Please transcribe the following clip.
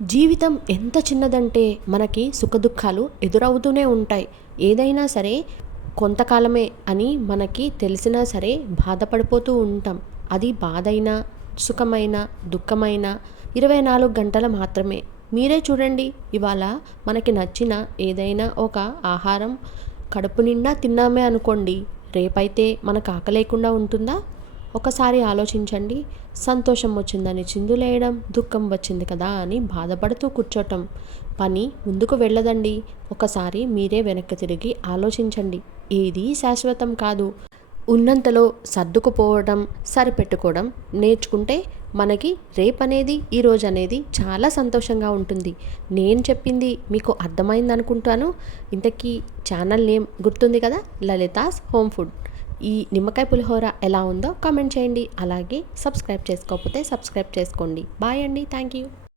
జీవితం ఎంత చిన్నదంటే మనకి సుఖదుఖాలు ఎదురవుతూనే ఉంటాయి. ఏదైనా సరే కొంతకాలమే అని మనకి తెలిసినా సరే బాధపడిపోతూ ఉంటాం. అది బాధైనా, సుఖమైనా, దుఃఖమైనా 24 గంటలు మాత్రమే. మీరే చూడండి, ఇవాళ మనకి నచ్చిన ఏదైనా ఒక ఆహారం కడుపు నిండా తిన్నామే అనుకోండి, రేపైతే మనకు ఆకలేకుండా ఉంటుందా? ఒకసారి ఆలోచించండి. సంతోషం వచ్చిందని చిందులేయడం, దుఃఖం వచ్చింది కదా అని బాధపడుతూ కూర్చోటం పని ముందుకు వెళ్ళదండి. ఒకసారి మీరే వెనక్కి తిరిగి ఆలోచించండి. ఏదీ శాశ్వతం కాదు. ఉన్నంతలో సర్దుకుపోవడం, సరిపెట్టుకోవడం నేర్చుకుంటే మనకి రేపనేది, ఈరోజు అనేది చాలా సంతోషంగా ఉంటుంది. నేను చెప్పింది మీకు అర్థమైంది అనుకుంటాను. ఇంతకీ ఛానల్ నేమ్ గుర్తుంది కదా, లలితాస్ హోమ్ ఫుడ్. ఈ నిమ్మకాయ పులిహోర ఎలా ఉందో కామెంట్ చేయండి. అలాగే సబ్స్క్రైబ్ చేసుకోకపోతే సబ్స్క్రైబ్ చేసుకోండి. బాయ్ అండి. Thank you.